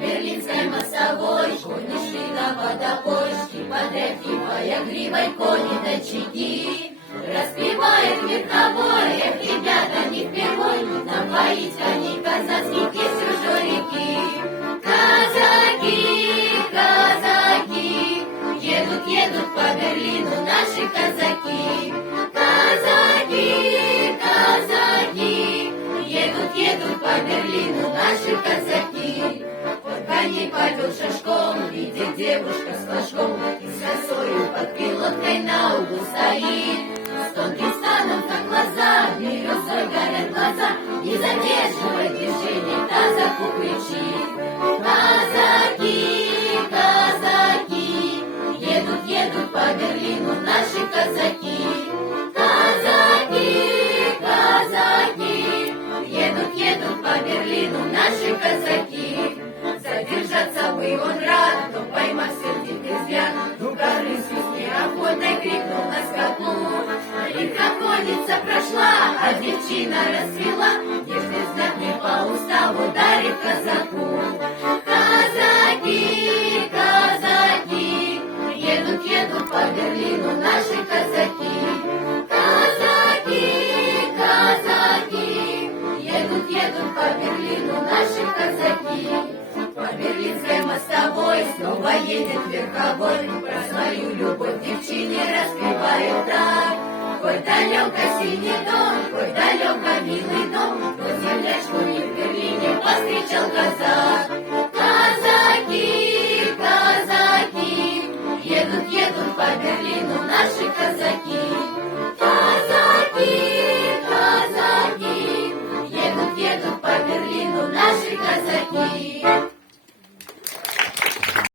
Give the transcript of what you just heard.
Берлинской мостовой кони шли на водопойчики, подряхивая гривой кони дочки. Распевает верховой, эх, ребята, не впервой, напоить коней казацких из чужой реки. Казаки, казаки, едут, едут по Берлину наши казаки. Казаки, казаки, едут, едут по Берлину наши казаки. Коней повел шашком, видит девушка с флажком, и с косою под пилоткой на углу стоит. С тонким станом, как глаза, бирюзой горят глаза, не задерживай движение, казаку кричит. Казаки, казаки, едут, едут по Берлину наши казаки. Казаки, казаки, едут, едут по Берлину наши казаки. Задержаться бы он рад, но поймав сердитый взгляд, Горынский с неохотой крикнул на скаку. Легкоконница прошла, а девчина расцвела, нежный знак не по уставу дарит казаку. Казаки, казаки, едут, едут по Берлину наши казаки. Казаки, казаки, едут, едут по Берлину наши казаки. По Берлинской мостовой снова едет верховой, про свою любовь девчине распевает так. Хоть далеко синий дом, хоть далеко милый дом, но землячку не в Берлине повстречал казак.